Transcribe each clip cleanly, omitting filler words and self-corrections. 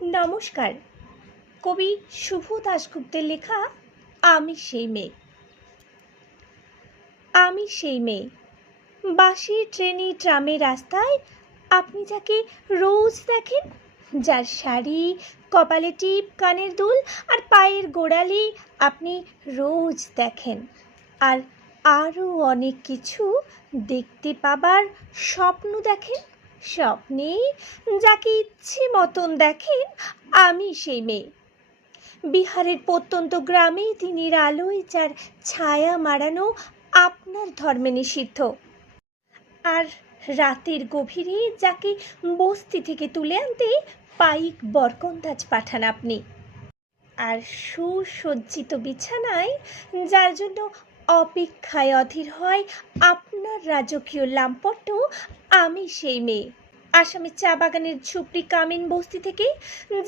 নমস্কার। কবি শুভ দাশগুপ্তের লেখা আমি সেই মেয়ে। আমি সেই মেয়ে, বাসে ট্রেনে ট্রামে রাস্তায় আপনি যাকে রোজ দেখেন, যার শাড়ি, কপালে টিপ, কানের দুল আর পায়ের গোড়ালি আপনি রোজ দেখেন, আর আরও অনেক কিছু দেখতে পাবার স্বপ্ন দেখেন। স্বপ্নে যাকে ইচ্ছে মতন দেখেন, আমি সেই মেয়ে। বিহারের প্রত্যন্ত গ্রামে দিনের আলোয় যার ছায়া মাড়ানো আপনার ধর্মে নিষিদ্ধ, আর রাতের গভীরে যাকে বস্তি থেকে তুলে আনতে পাইক বরকন্দাজ পাঠান আপনি, আর সুসজ্জিত বিছানায় যার জন্য অপেক্ষায় অধীর হয় আপনার রাজকীয় লাম্পট্য, আমি সেই মেয়ে। আসামের চা বাগানের ঝুপড়ি কামিন বস্তি থেকে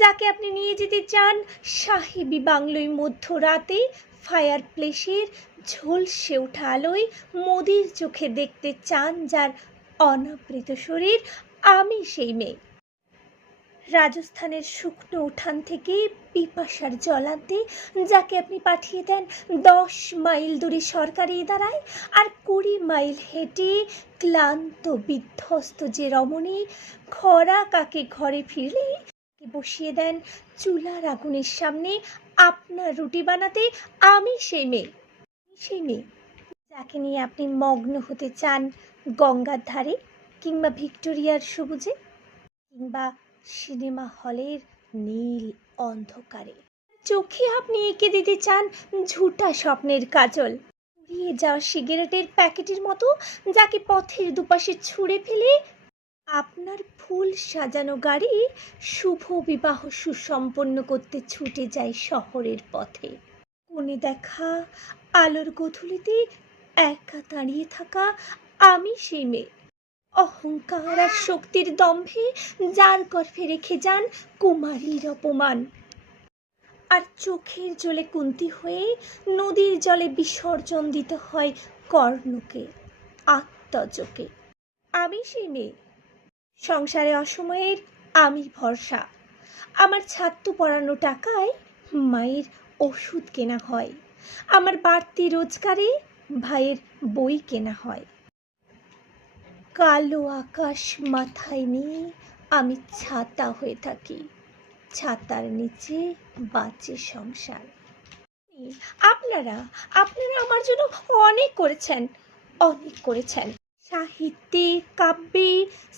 যাকে আপনি নিয়ে যেতে চান সাহেবি বাংলোয় মধ্যরাতে ফায়ার প্লেসের ঝলসে ওঠা আলোয় মোদির চোখে দেখতে চান যার অনাবৃত শরীর, আমি সেই মেয়ে। রাজস্থানের শুকনো উঠান থেকে পিপাসার জল আনতে যাকে আপনি পাঠিয়ে দেন 10 মাইল দূরে সরকারি ইদারায়, আর 20 মাইল হেঁটে ক্লান্ত বিধ্বস্ত যে রমণী খরা কাকে ঘরে ফিরলে বসিয়ে দেন চুলার আগুনের সামনে আপনার রুটি বানাতে, আমি সেই মেয়ে। সেই মেয়ে যাকে নিয়ে আপনি মগ্ন হতে চান গঙ্গার ধারে, কিংবা ভিক্টোরিয়ার সবুজে, কিংবা সিনেমা হলের নীল অন্ধকারে। চোখে আপনি এঁকে দিতে চান ঝুটা স্বপ্নের কাজল, উড়িয়ে যাওয়া সিগারেটের প্যাকেটের মতো যাকে পথের দুপাশে ছুঁড়ে ফেলে আপনার ফুল সাজানো গাড়ি শুভ বিবাহ সুসম্পন্ন করতে ছুটে যায় শহরের পথে। কোণে দেখা আলোর গোধূলিতে একা দাঁড়িয়ে থাকা আমি সেই মেয়ে। অহংকার আর শক্তির দম্ভে যার গর্ভে রেখে যান কুমারীর অপমান, আর চোখের জলে কুন্তি হয়ে নদীর জলে বিসর্জন দিতে হয় কর্ণকে, আত্মজকে, আমি সেই মেয়ে। সংসারে অসময়ের আমি ভরসা, আমার ছাত্র পড়ানো টাকায় মায়ের ওষুধ কেনা হয়, আমার বাড়তি রোজগারে ভাইয়ের বই কেনা হয়। কালো আকাশ মাথায় নিয়ে আমি ছাতা হয়ে থাকি, ছাতার নিচে বাঁচে সংসার। আপনারা আমার জন্য অনেক করেছেন, অনেক করেছেন। সাহিত্যে, কাব্যে,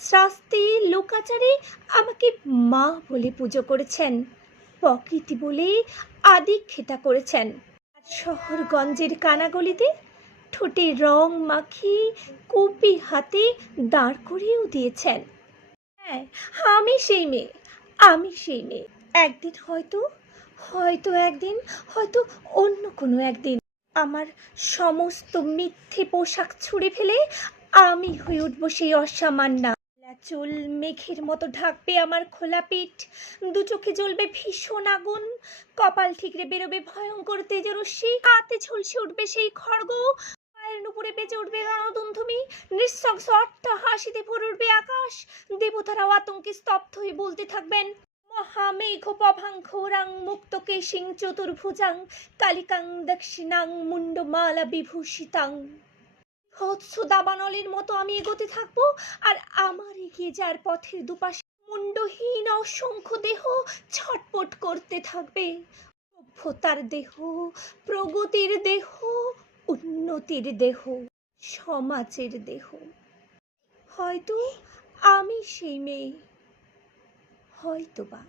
শাস্ত্রে, লোকাচারে আমাকে মা বলে পুজো করেছেন, প্রকৃতি বলে আদিক্ষেতা করেছেন। শহরগঞ্জের কানাগলিতে ঠোঁটে রং মাখিয়ে কপি হাতে দাঁড় করিয়েও দিয়েছেন। হ্যাঁ, আমি সেই মেয়ে, আমি সেই মেয়ে। একদিন হয়তো একদিন, হয়তো অন্য কোনো একদিন আমার সমস্ত মিথ্যে পোশাক ছুঁড়ে ফেলে আমি হয়ে উঠবো সেই অসামান্যা। চুল মেঘের মতো ঢাকবে আমার খোলা পিঠ, দু চোখে জ্বলবে ভীষণ আগুন, কপাল ঠিকরে বেরোবে ভয়ঙ্কর তেজরশ্মি, হাতে ঝলসে উঠবে সেই খড়গ, পায়ের নুপুরে বেজে উঠবে রণধুন্ধুমি, নৃশংস অট্টহাসিতে ভরে উঠবে আকাশ, দেবতারাও আতঙ্কে স্তব্ধ হয়ে বলতে থাকবেন মহামেঘ পভাঙ্ঘোরাং মুক্ত কেশিং চতুর্ভুজাং কালিকাং দক্ষিণাং মুন্ডমালা বিভূষিতাং। হৎস দাবানলের মতো আমি এগোতে থাকবো, আর আমার এগিয়ে যার পথের দুপাশে মুন্ডহীন অসংখ্য দেহ ছটপট করতে থাকবে। সভ্যতার দেহ, প্রগতির দেহ, উন্নতির দেহ, সমাজের দেহ। হয়তো আমি সেই মেয়ে, হয়তোবা।